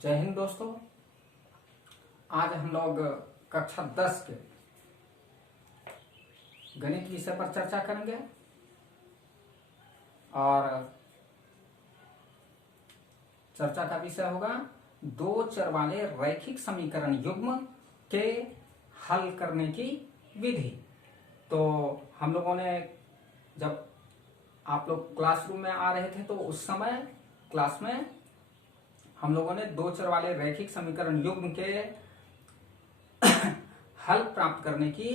जय हिंद दोस्तों। आज हम लोग कक्षा 10 के गणित विषय पर चर्चा करेंगे और चर्चा का विषय होगा दो चर वाले रैखिक समीकरण युग्म के हल करने की विधि। तो हम लोगों ने जब आप लोग क्लासरूम में आ रहे थे तो उस समय क्लास में हम लोगों ने दो चर वाले रैखिक समीकरण युग्म के हल प्राप्त करने की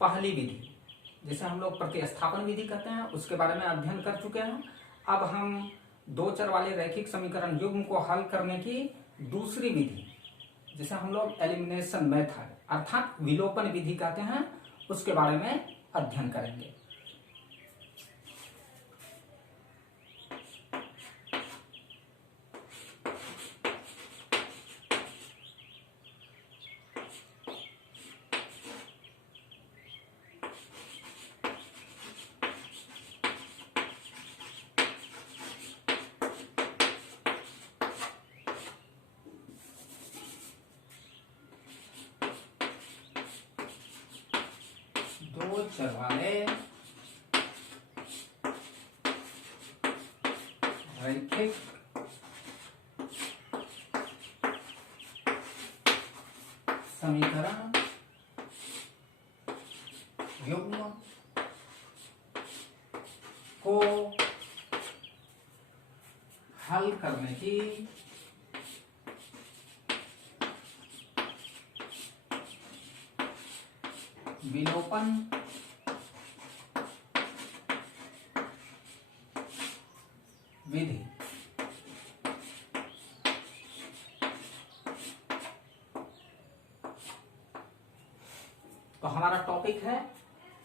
पहली विधि, जिसे हम लोग प्रतिस्थापन विधि कहते हैं, उसके बारे में अध्ययन कर चुके हैं। अब हम दो चर वाले रैखिक समीकरण युग्म को हल करने की दूसरी विधि, जिसे हम लोग एलिमिनेशन मेथड अर्थात विलोपन विधि कहते हैं, उसके बारे में अध्ययन करेंगे। दो चर वाले रैखिक समीकरण युग्म को हल करने की विलोपन विधि। तो हमारा टॉपिक है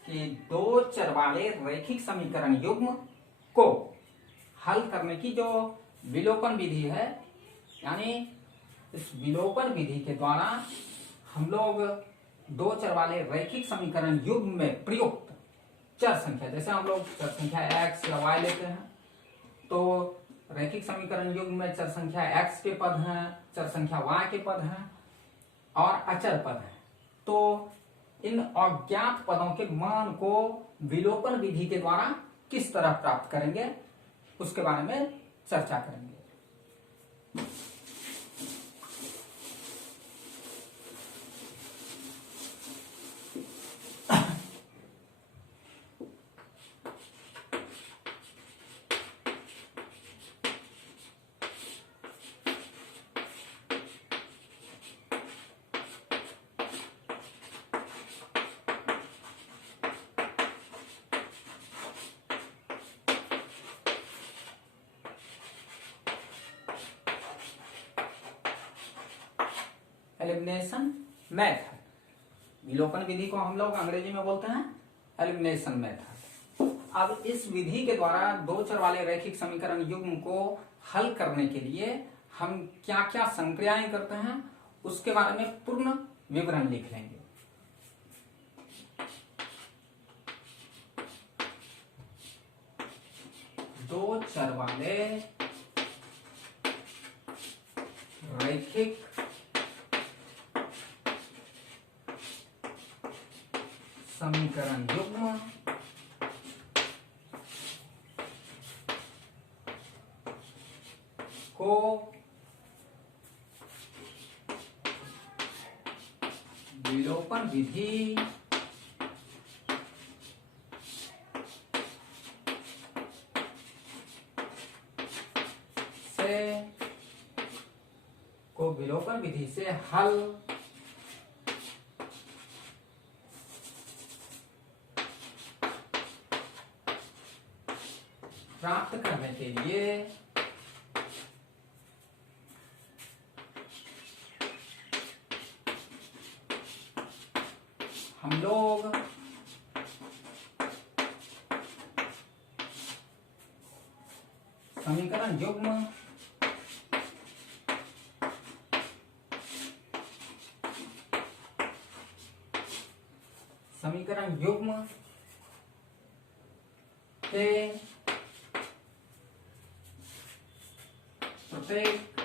कि दो चर वाले रैखिक समीकरण युग्म को हल करने की जो विलोपन विधि है, यानी इस विलोपन विधि के द्वारा हम लोग दो चर वाले रैखिक समीकरण युग्म में प्रयुक्त चर संख्या, जैसे हम लोग चर संख्या x या y लेते हैं, तो रैखिक समीकरण युग्म में चर संख्या x के पद हैं, चर संख्या y के पद हैं और अचर पद हैं। तो इन अज्ञात पदों के मान को विलोपन विधि के द्वारा किस तरह प्राप्त करेंगे, उसके बारे में चर्चा करेंगे। एलिमिनेशन मेथड, विलोपन विधि को हम लोग अंग्रेजी में बोलते हैं एलिमिनेशन मेथड। अब इस विधि के द्वारा दो चर वाले रैखिक समीकरण युग्म को हल करने के लिए हम क्या क्या संक्रियाएं करते हैं, उसके बारे में पूर्ण विवरण लिख लेंगे। दो चर वाले रैखिक समीकरण युग्म को विलोपन विधि से हल प्राप्त करने के लिए हम लोग समीकरण युग्म के प्रत्येक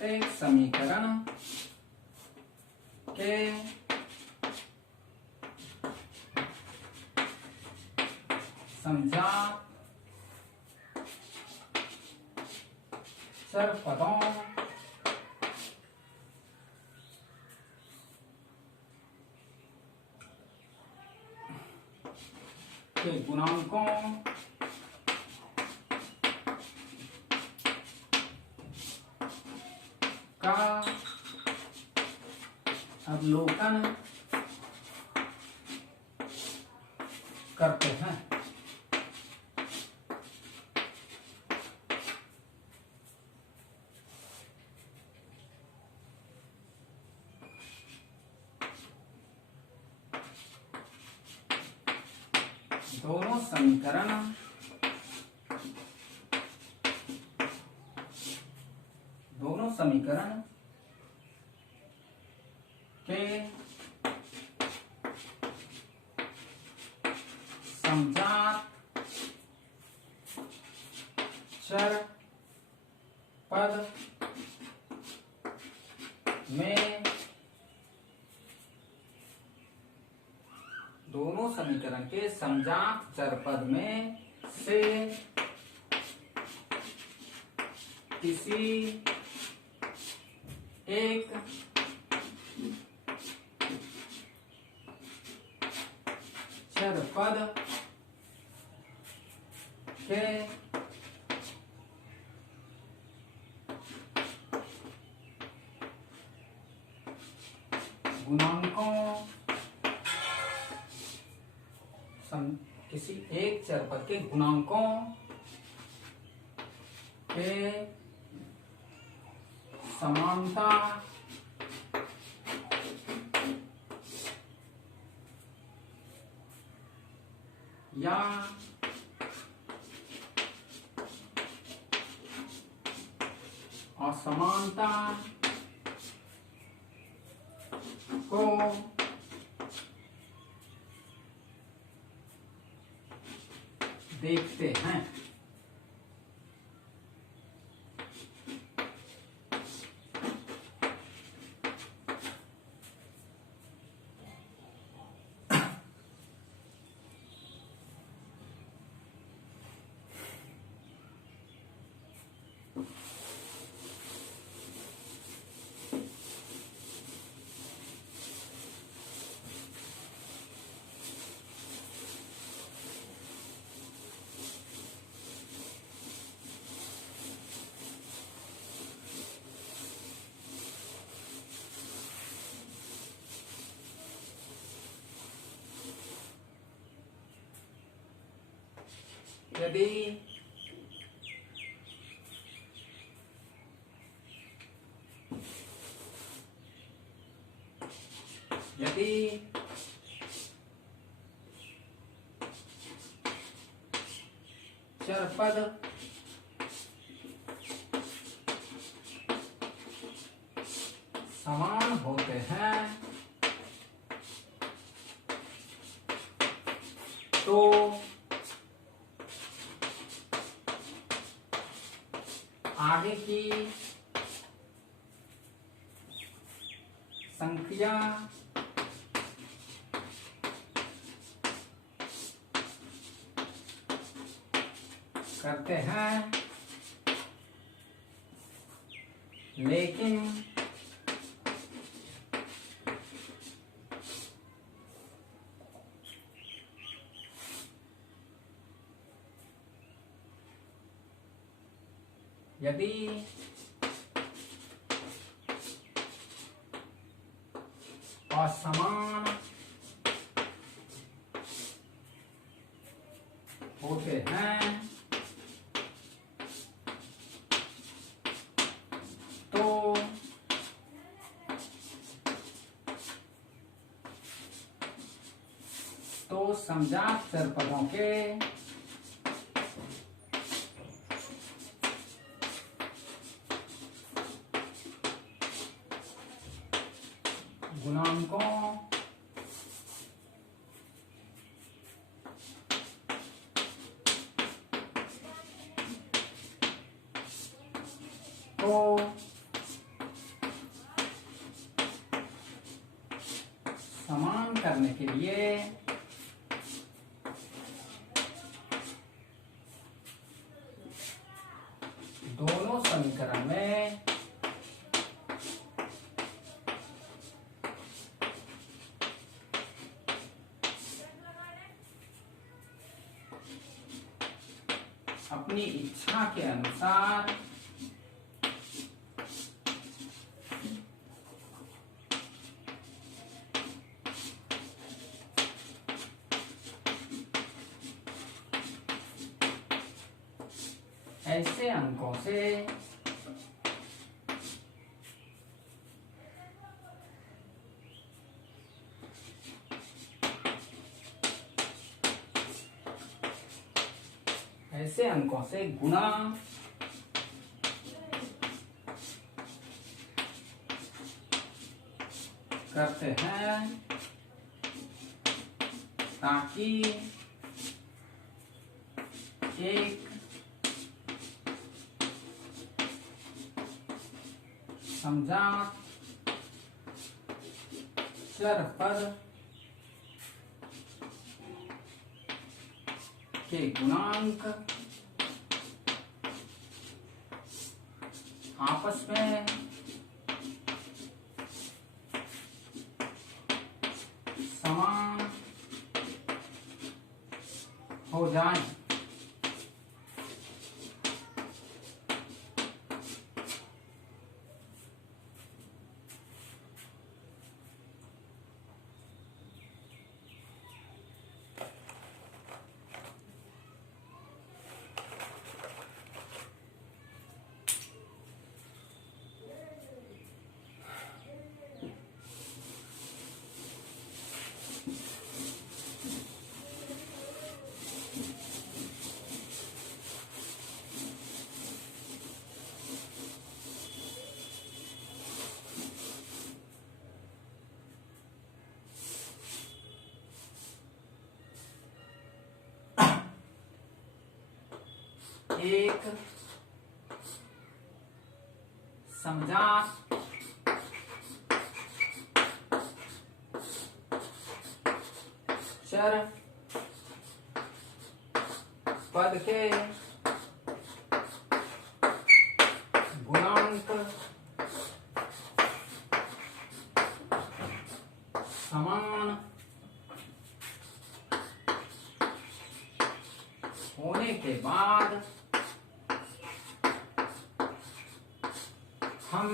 प्रत्येक समीकरण के समजात चर पदों के गुणांकों का अवलोकन करते हैं। दोनों समीकरण के समजात चर पद में दोनों समीकरण के समजात चर पद में से किसी एक चर पद के गुणांकों किसी एक चर पद के गुणांकों के समानता या असमानता को देखते हैं। यदि चर पद समान होते हैं तो आगे की संख्या करते हैं, लेकिन यदि असमान होते हैं तो समजात चर पदों के गुणांकों को समान करने के लिए दोनों समीकरण में अपनी इच्छा के अनुसार ऐसे अंकों से गुणा करते हैं ताकि एक समजात चर पद के गुणांक आपस में समान हो जाए। एक समजात चर पद के गुणांक समान होने के बाद हम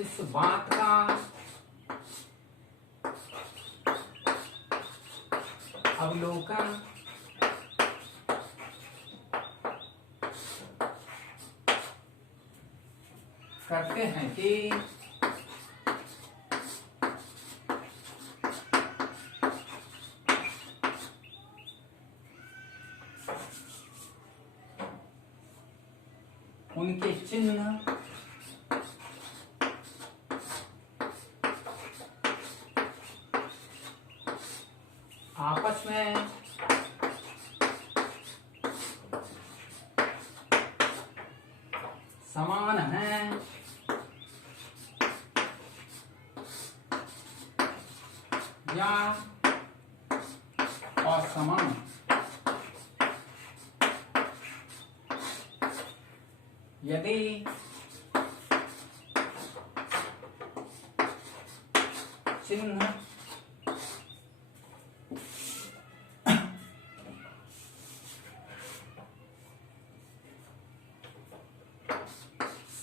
इस बात का अवलोकन करते हैं कि उनके चिन्ह आपस में समान हैं या असमान। यदि चिन्ह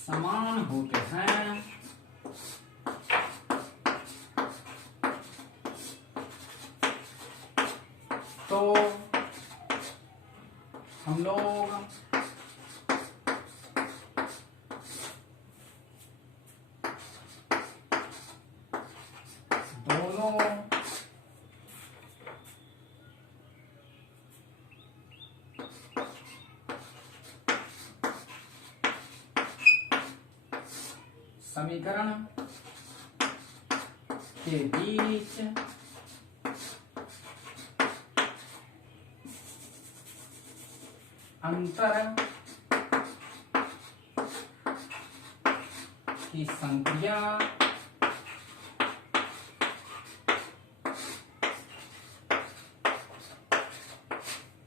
समान होते हैं तो हम लोग दोनों समीकरण के बीच अंतर की संक्रिया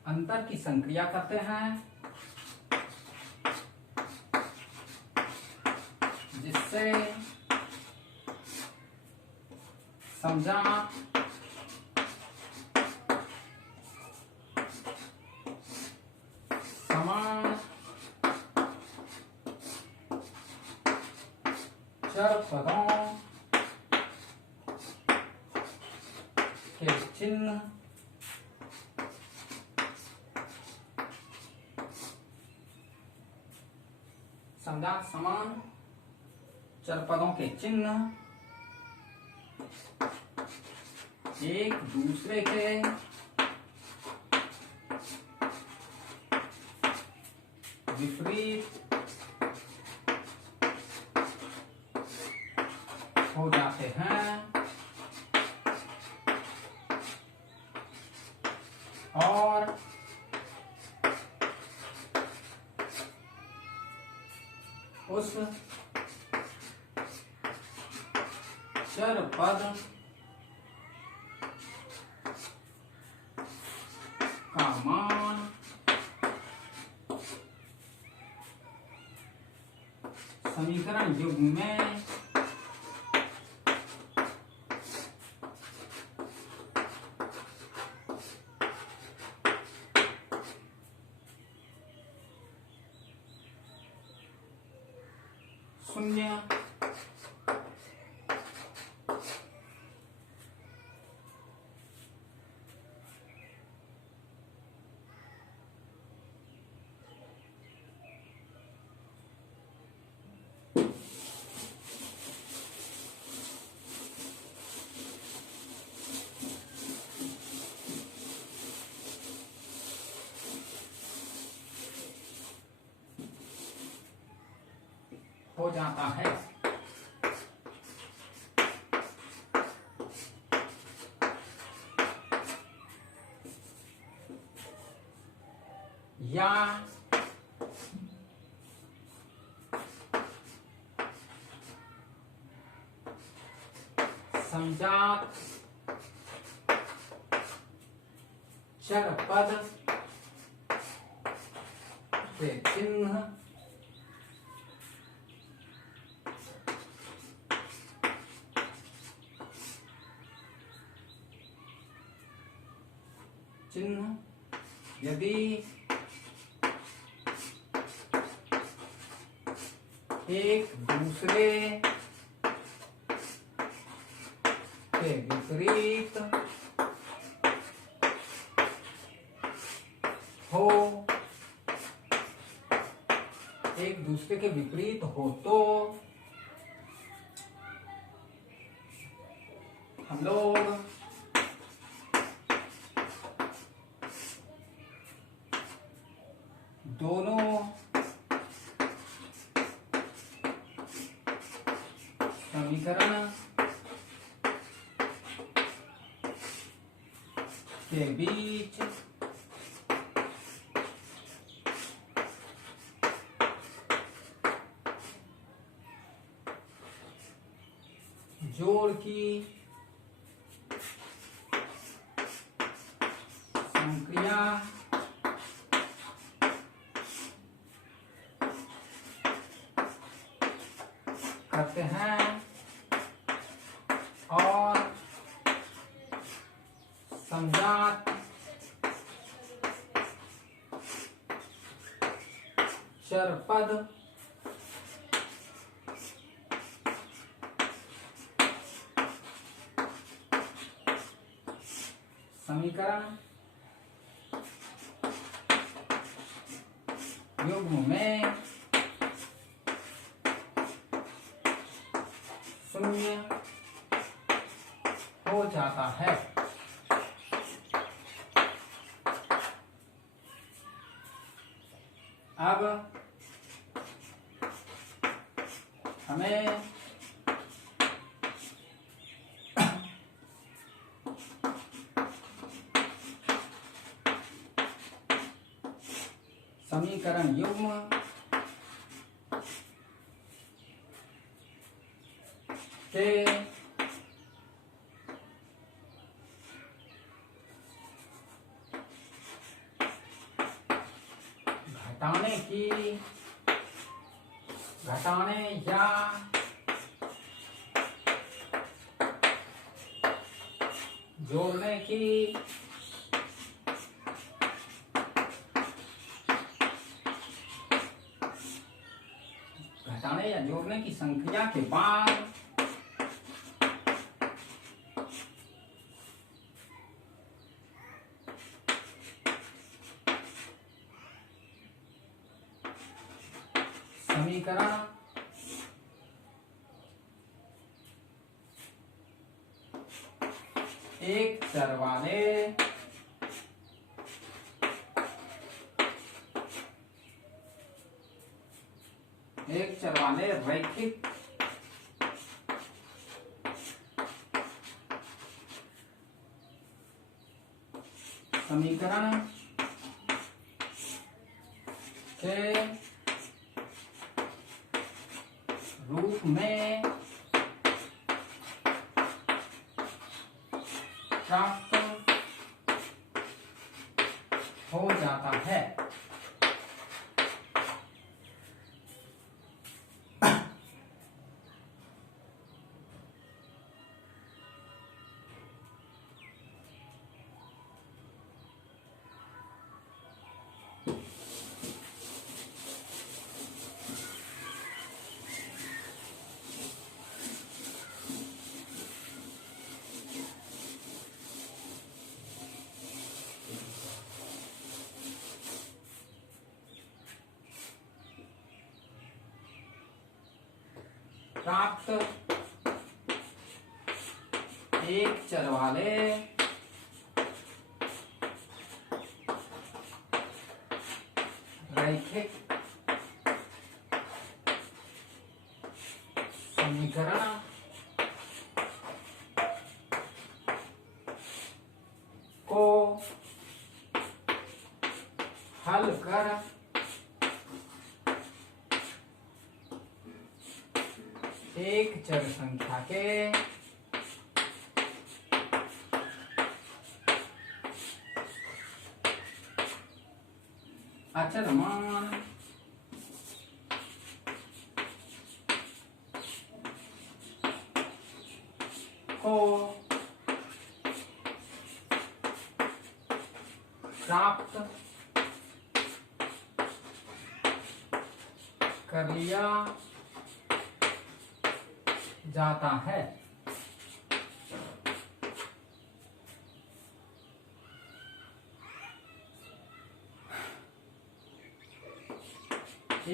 अंतर की संक्रिया करते हैं, जिससे समजात समान चर पदों के चिन्ह समजात समान चर पदों के चिन्ह एक दूसरे के विपरीत हो जाते हैं और उस चर पद का मान समीकरण युग्म में शून्य हो जाता है। या समजात चर पद के चिन्ह यदि एक दूसरे के विपरीत हो, एक दूसरे के विपरीत हो तो हम लोग दोनों समीकरण के बीच जोड़ की संक्रिया करते हैं और समजात चर पद समीकरण युग्म में शून्य हो जाता है। अब हमें समीकरण युग्म के घटाने या जोड़ने की संख्या के बाद समीकरण एक चर वाले रैखिक समीकरण के रूप में प्राप्त हो जाता है। प्राप्त एक चर वाले रैखिक समीकरण को हल कर एक चर संख्या के अचर मान को प्राप्त कर लिया जाता है।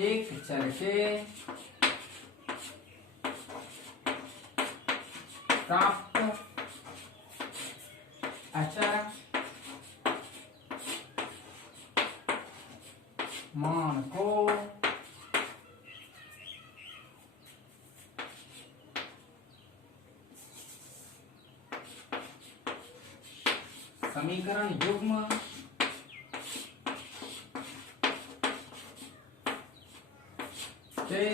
एक चर के प्राप्त अचर मान को समीकरण युग्म के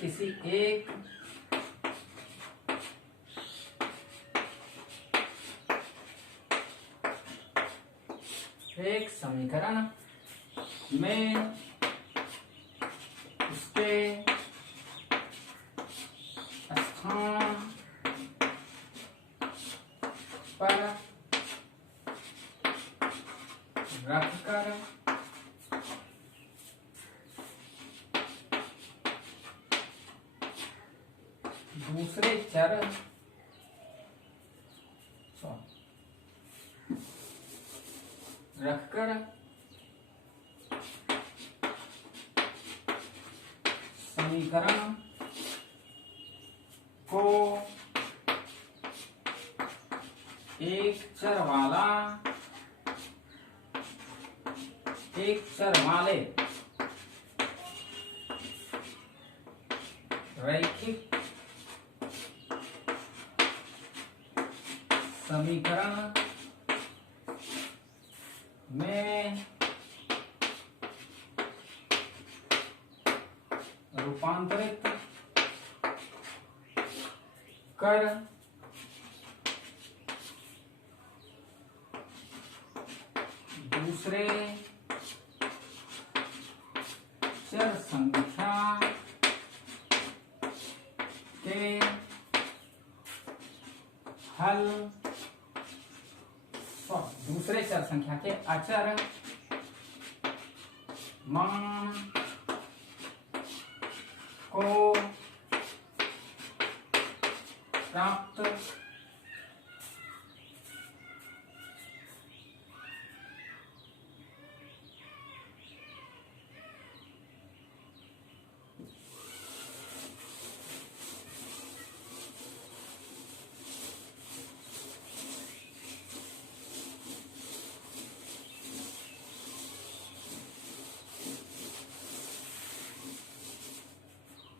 किसी एक समीकरण में उसके स्थान पर रखकर दूसरे चर रखकर समीकरण को एक चर वाले रैखिक समीकरण में रूपांतरित कर दूसरे चर संख्या के हल, दूसरे चर संख्या के अचर मान को प्राप्त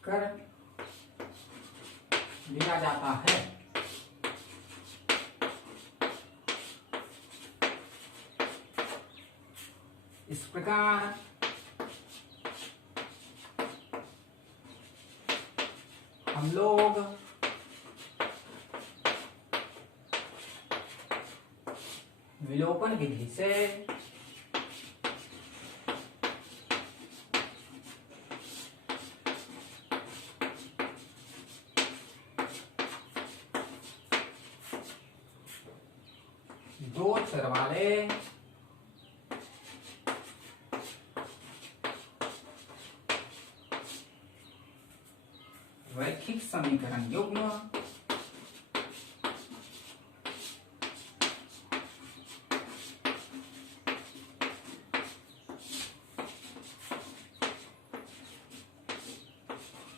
कर दिया जाता है। इस प्रकार हम लोग विलोपन विधि से दो चर वाले रैखिक समीकरण युग्म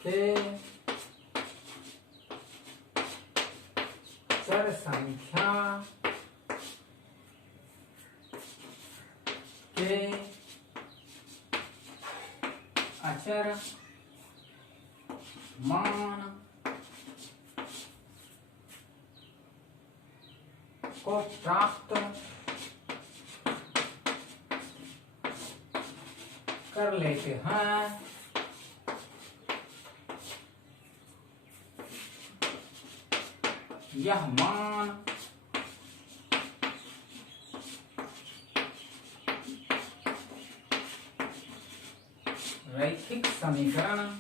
के चर संख्या के अचर मान को प्राप्त कर लेते हैं। यह मान रैखिक समीकरण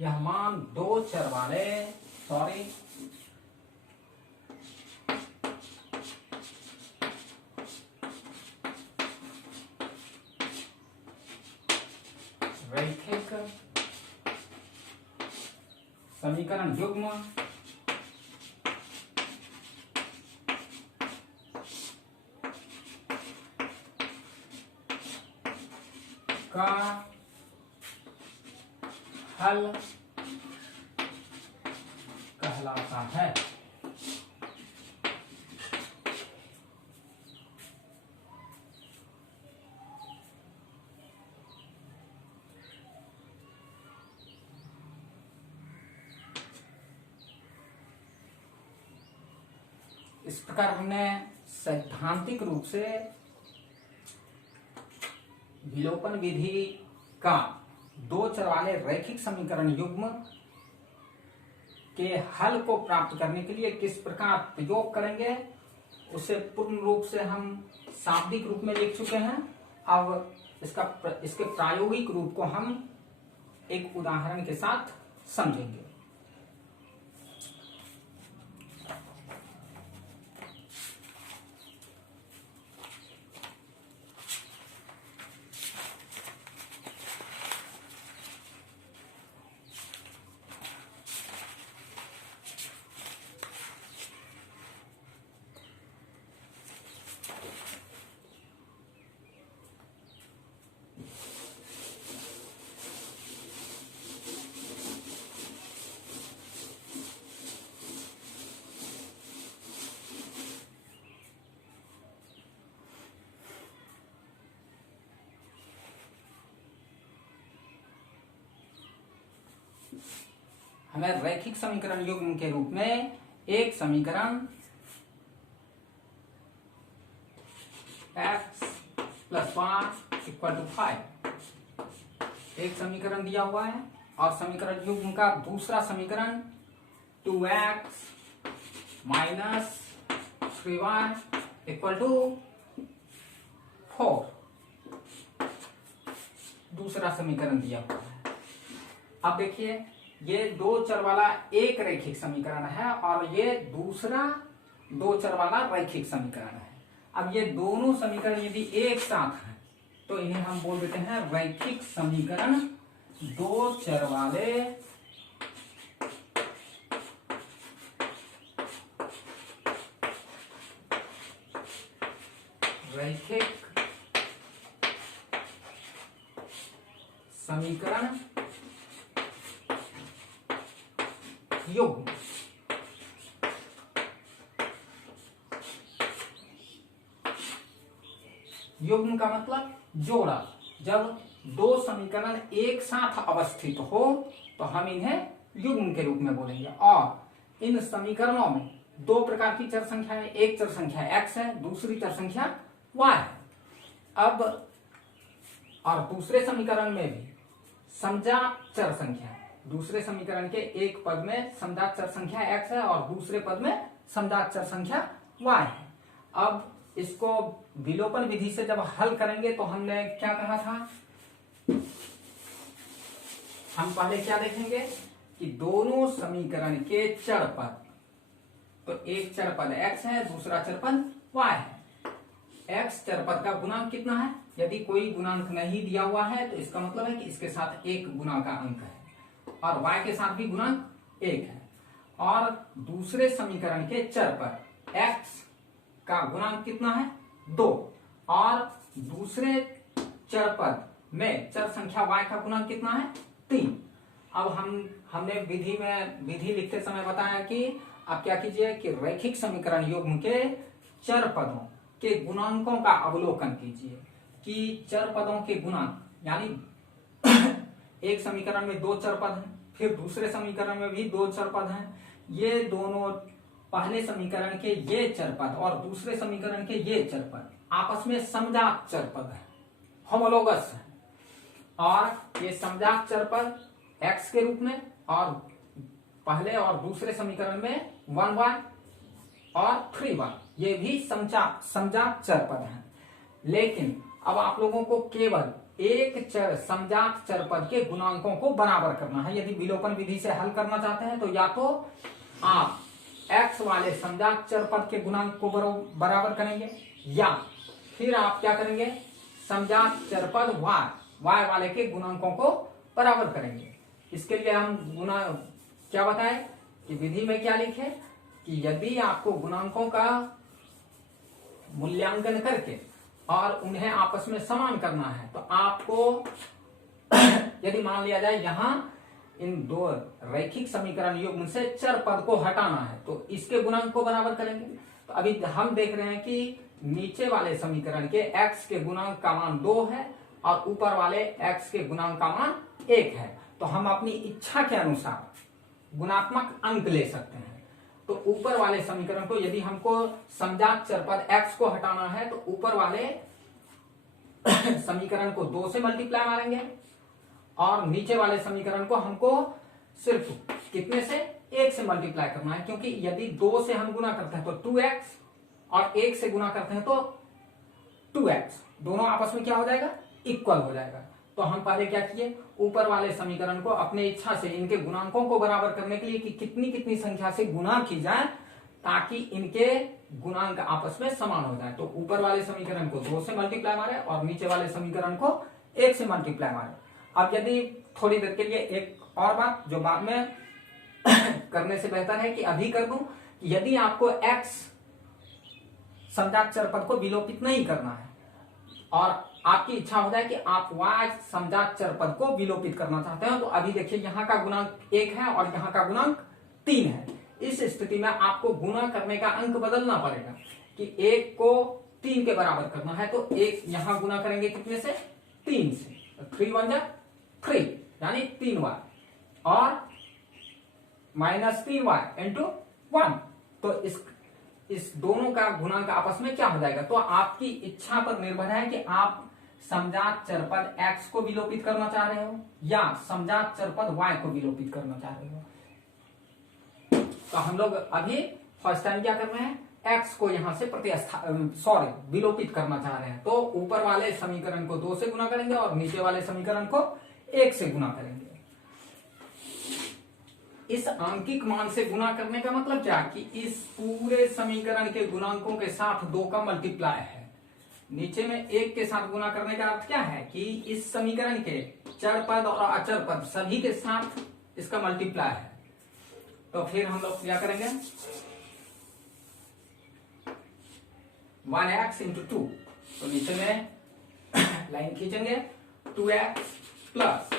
यह मान दो चर वाले रैखिक समीकरण युग्म का हल कहलाता है। इस प्रकार हमने सैद्धांतिक रूप से विलोपन विधि का दो चर वाले रैखिक समीकरण युग्म के हल को प्राप्त करने के लिए किस प्रकार प्रयोग करेंगे उसे पूर्ण रूप से हम शाब्दिक रूप में लिख चुके हैं। अब इसके प्रायोगिक रूप को हम एक उदाहरण के साथ समझेंगे। हमें रैखिक समीकरण युग्म के रूप में एक समीकरण x + y = 5, एक समीकरण दिया हुआ है, और समीकरण युग्म का दूसरा समीकरण 2x - 3y = 4, दूसरा समीकरण दिया हुआ है। अब देखिए, ये दो चर वाला एक रैखिक समीकरण है और ये दूसरा दो चर वाला रैखिक समीकरण है। अब ये दोनों समीकरण यदि एक साथ हैं तो इन्हें हम बोल देते हैं रैखिक समीकरण दो चर वाले रैखिक समीकरण युग्म। युग्म का मतलब जोड़ा। जब दो समीकरण एक साथ अवस्थित हो तो हम इन्हें युग्म के रूप में बोलेंगे। और इन समीकरणों में दो प्रकार की चर संख्या है, एक चर संख्या x है, दूसरी चर संख्या y है। अब और दूसरे समीकरण में भी समजात चर संख्या, दूसरे समीकरण के एक पद में समजात चर संख्या x है और दूसरे पद में समजात चर संख्या y है। अब इसको विलोपन विधि से जब हल करेंगे तो हमने क्या कहा था, हम पहले क्या देखेंगे कि दोनों समीकरण के चर पद, तो एक चर पद x है, दूसरा चर पद y है। x चर पद का गुणांक कितना है, यदि कोई गुणांक नहीं दिया हुआ है तो इसका मतलब है कि इसके साथ एक गुना का अंक है, और y के साथ भी गुणांक एक है। और दूसरे समीकरण के चर पद x का गुणांक कितना है, 2, और दूसरे चर पद में चर संख्या y का गुणांक कितना है, 3। अब हमने विधि लिखते समय बताया कि आप क्या कीजिए कि रैखिक समीकरण युग्म के चर पदों के गुणांकों का अवलोकन कीजिए कि चर पदों के गुणांक, यानी एक समीकरण में दो चर पद हैं, फिर दूसरे समीकरण में भी दो चर पद हैं, ये दोनों पहले समीकरण के ये चर पद और दूसरे समीकरण के ये चर पद आपस में समजात चर पद है, होमोलोगस है। और ये समजात चर पद x के रूप में और पहले और दूसरे समीकरण में 1y और 3y ये भी समजात चर पद हैं। लेकिन अब आप लोगों को केवल एक चर समजात चर पद के गुणांकों को बराबर करना है। यदि विलोपन विधि से हल करना चाहते हैं तो या तो आप x वाले समजात चर पद के गुणांक को बराबर करेंगे, या फिर आप क्या करेंगे, समजात चर पद y वाले के गुणांकों को बराबर करेंगे। इसके लिए हम क्या बताएं कि विधि में क्या लिखे कि यदि आपको गुणांकों का मूल्यांकन करके और उन्हें आपस में समान करना है तो आपको यदि मान लिया जाए यहां इन दो रैखिक समीकरण युग्म से चर पद को हटाना है तो इसके गुणांक को बराबर करेंगे। तो अभी हम देख रहे हैं कि नीचे वाले समीकरण के x के गुणांक का मान 2 है और ऊपर वाले x के गुणांक का मान 1 है। तो हम अपनी इच्छा के अनुसार गुणात्मक अंक ले सकते हैं। तो ऊपर वाले समीकरण को यदि हमको समजात चर पद x को हटाना है तो ऊपर वाले समीकरण को 2 से मल्टीप्लाई मारेंगे और नीचे वाले समीकरण को हमको सिर्फ कितने से 1 से मल्टीप्लाई करना है, क्योंकि यदि 2 से हम गुना करते हैं तो 2x और 1 से गुना करते हैं तो 2x, दोनों आपस में क्या हो जाएगा, इक्वल हो जाएगा। तो हम पहले क्या किए, ऊपर वाले समीकरण को अपने इच्छा से इनके गुणांकों को बराबर करने के लिए कि कितनी कितनी संख्या से गुणा की जाए ताकि इनके गुणांक आपस में समान हो जाए। तो ऊपर वाले समीकरण को 2 से मल्टीप्लाई मारे और नीचे वाले समीकरण को 1 से मल्टीप्लाई मारे। अब यदि थोड़ी देर के लिए एक और बात जो बाद में करने से बेहतर है कि अभी कर दूं, यदि आपको x समजात चर पद को विलोपित नहीं करना है और आपकी इच्छा हो जाए कि आप y समजात चर पद को विलोपित करना चाहते हैं, तो अभी देखिए यहाँ का गुणांक 1 है और यहाँ का गुणांक 3 है। इस स्थिति में आपको गुणा करने का अंक बदलना पड़ेगा कि 1 को 3 के बराबर करना है, तो 1 यहाँ गुना करेंगे कितने से, 3 से, 3 1 जा 3 यानी 3y और -3y into 1 तो इस दोनों का गुणांक आपस में क्या हो जाएगा। तो आपकी इच्छा पर निर्भर है कि आप समजात चरपद x को विलोपित करना चाह रहे हो या समजात चरपद y को विलोपित करना चाह रहे हो। तो हम लोग अभी फर्स्ट टाइम क्या कर रहे हैं, x को यहां से विलोपित करना चाह रहे हैं। तो ऊपर वाले समीकरण को 2 से गुना करेंगे और नीचे वाले समीकरण को 1 से गुना करेंगे। इस आंकिक मान से गुना करने का मतलब क्या कि इस पूरे समीकरण के गुणांकों के साथ 2 का मल्टीप्लाई है। नीचे में 1 के साथ गुना करने का अर्थ क्या है कि इस समीकरण के चर पद और अचर पद सभी के साथ इसका मल्टीप्लाई है। तो फिर हम लोग क्या करेंगे, 1x इंटू 2, तो नीचे में लाइन खींचेंगे 2x plus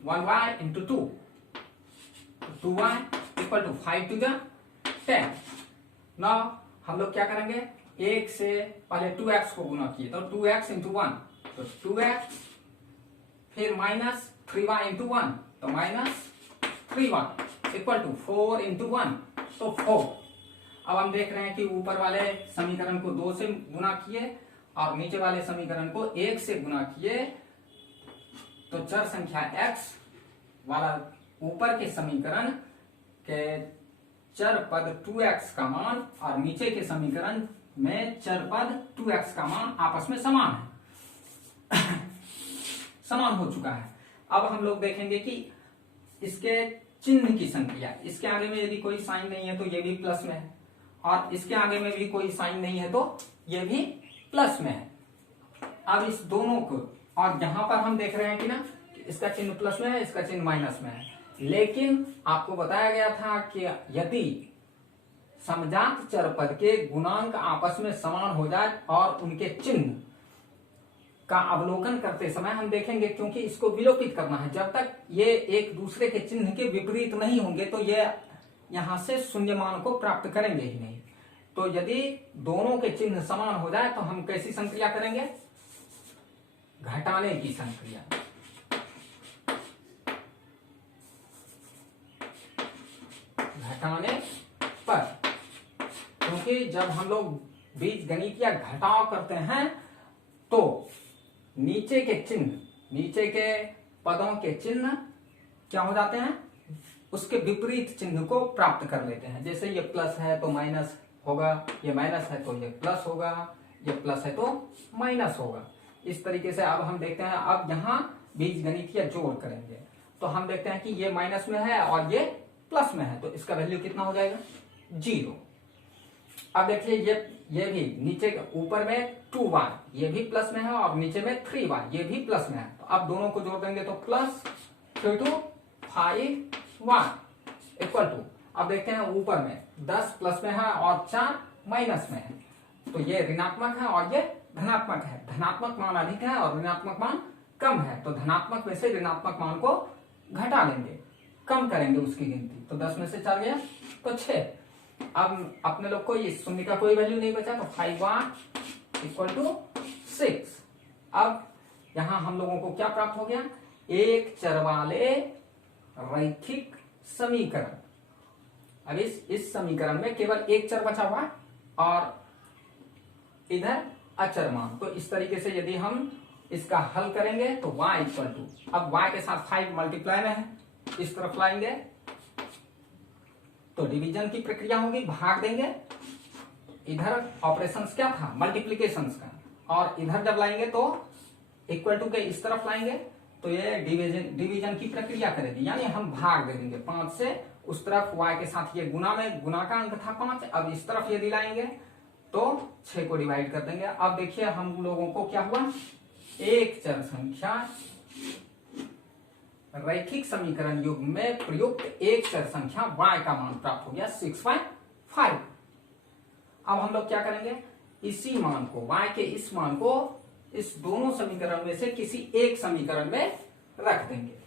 1y into 2, 2y equal to 5 to the 10। Now हम लोग क्या करेंगे, 1 से पहले 2x को गुना किए तो 2x इंटू 1, तो 2x, फिर माइनस 3y इंटू 1, तो minus 3y equal to 4 into 1, तो 4। अब हम देख रहे हैं कि ऊपर वाले समीकरण को 2 से गुना किए और नीचे वाले समीकरण को 1 से गुना किए, तो चर संख्या x वाला ऊपर के समीकरण के चर पद 2x का मान और नीचे के समीकरण में चर पद 2x का मान आपस में समान है समान हो चुका है। अब हम लोग देखेंगे कि इसके चिन्ह की संख्या, इसके आगे में यदि कोई साइन नहीं है तो ये भी प्लस में है और इसके आगे में भी कोई साइन नहीं है तो ये भी प्लस में है। अब इस दोनों को, और यहां पर हम देख रहे हैं कि ना इसका चिन्ह प्लस में है, इसका चिन्ह माइनस में है, लेकिन आपको बताया गया था कि यदि समजात चर पद के गुणांक आपस में समान हो जाए और उनके चिन्ह का अवलोकन करते समय हम देखेंगे, क्योंकि इसको विलोपित करना है, जब तक ये एक दूसरे के चिन्ह के विपरीत नहीं होंगे तो ये यहां से शून्य मान को प्राप्त करेंगे ही नहीं। तो यदि दोनों के चिन्ह समान हो जाए तो हम कैसी संक्रिया करेंगे, घटाने की संक्रिया। घटाने पर, क्योंकि जब हम लोग बीज गणित या घटाव करते हैं तो नीचे के चिन्ह, नीचे के पदों के चिन्ह क्या हो जाते हैं, उसके विपरीत चिन्ह को प्राप्त कर लेते हैं। जैसे ये प्लस है तो माइनस होगा, ये माइनस है तो ये प्लस होगा, ये प्लस है तो माइनस होगा। इस तरीके से अब हम देखते हैं, अब यहां बीज गणित या जोड़ करेंगे तो हम देखते हैं कि ये माइनस में है और ये प्लस में है, तो इसका वैल्यू कितना हो जाएगा, 0। अब देखिए ये भी नीचे ऊपर में 2y, ये भी प्लस में है और नीचे में 3y, ये भी प्लस में है। तो अब दोनों को जोड़ देंगे तो plus 3 to 5y equal to, अब देखते हैं ऊपर में 10 प्लस में है और 4 माइनस में है, तो ये ऋणात्मक है और ये धनात्मक है। धनात्मक मान अधिक है और ऋणात्मक मान कम है, तो धनात्मक में से ऋणात्मक मान को घटा लेंगे, कम करेंगे उसकी गिनती। तो 10 में से 4 गया तो 6। अब अपने लोग को इस शून्य का कोई वैल्यू नहीं बचा, तो 5y इक्वल टू 6। अब यहां हम लोगों को क्या प्राप्त हो गया, एक चर वाले रैखिक समीकरण। अब इस समीकरण में केवल एक चर बचा हुआ और इधर अचर मान। तो इस तरीके से यदि हम इसका हल करेंगे तो y इक्वल टू, अब y के साथ 5 मल्टीप्लाई में है, इस तरफ लाएंगे तो डिवीजन की प्रक्रिया होगी, भाग देंगे। इधर ऑपरेशंस क्या था, मल्टीप्लिकेशंस का, और इधर जब लाएंगे तो इक्वल टू के इस तरफ लाएंगे तो ये डिवीजन की प्रक्रिया करेगी, यानी हम भाग दे देंगे 5 से उस तरफ। y के साथ ये गुना में, गुना का अंक था 5, अब इस तरफ यदि लाएंगे तो 6 को डिवाइड कर देंगे। अब देखिए हम लोगों को क्या हुआ, एक चर संख्या रैखिक समीकरण युग्म में प्रयुक्त एक चर संख्या y का मान प्राप्त हो गया 6.5। अब हम लोग क्या करेंगे, इसी मान को, y के इस मान को इस दोनों समीकरण में से किसी एक समीकरण में रख देंगे।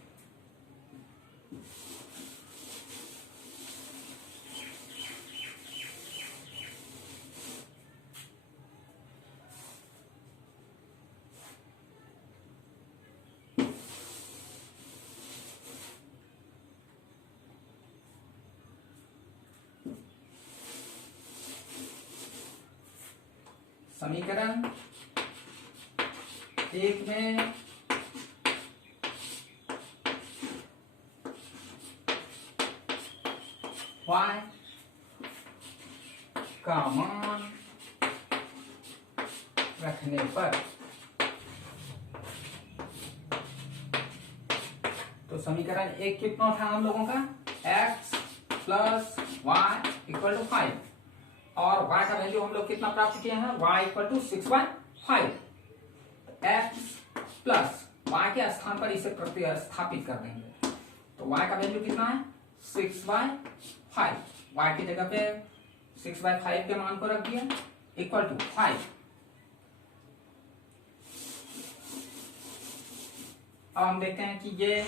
समीकरण एक में y का मान रखने पर, तो समीकरण एक कितना था हम लोगों का, x plus Y equal to 5, और y का वैल्यू हम लोग कितना प्राप्त किए हैं, y equal to 6/5। x plus y के स्थान पर इसे प्रतिस्थापित कर देंगे, तो y का वैल्यू कितना है 6/5, y की जगह पे 6/5 के मान को रख दिया इक्वल टू 5। अब हम देखते हैं कि ये,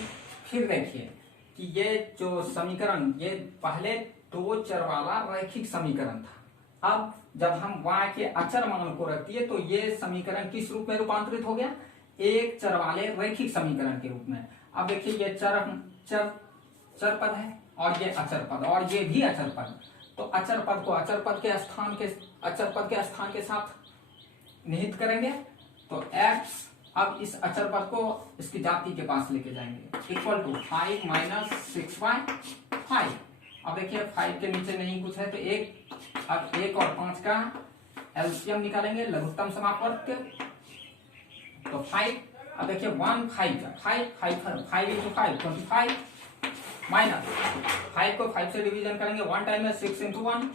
फिर देखिए कि ये जो समीकरण, ये पहले दो चर वाला रैखिक समीकरण था। अब जब हम y के अचर मान को रख दिए तो ये समीकरण किस रूप में रूपांतरित हो गया, एक चर वाले रैखिक समीकरण के रूप में। अब देखिए ये चर पद है और ये अचर पद, और ये भी अचर पद, तो अचर पद को अचर पद के स्थान के साथ निहित करेंगे, तो x अब इस अचर पद को इसकी जाति के पास लेके जाएंगे इक्वल टू 5 माइनस 6/5। अब देखिए 5 के नीचे नहीं कुछ है तो एक, अब 1 और 5 का एलसीएम निकालेंगे, लघुत्तम समापवर्ग, तो 5। अब देखिए 1 5 5 इंटू 5 25 माइनस 5 को 5 से डिवीजन करेंगे 1 टाइम में 6 इंटू 1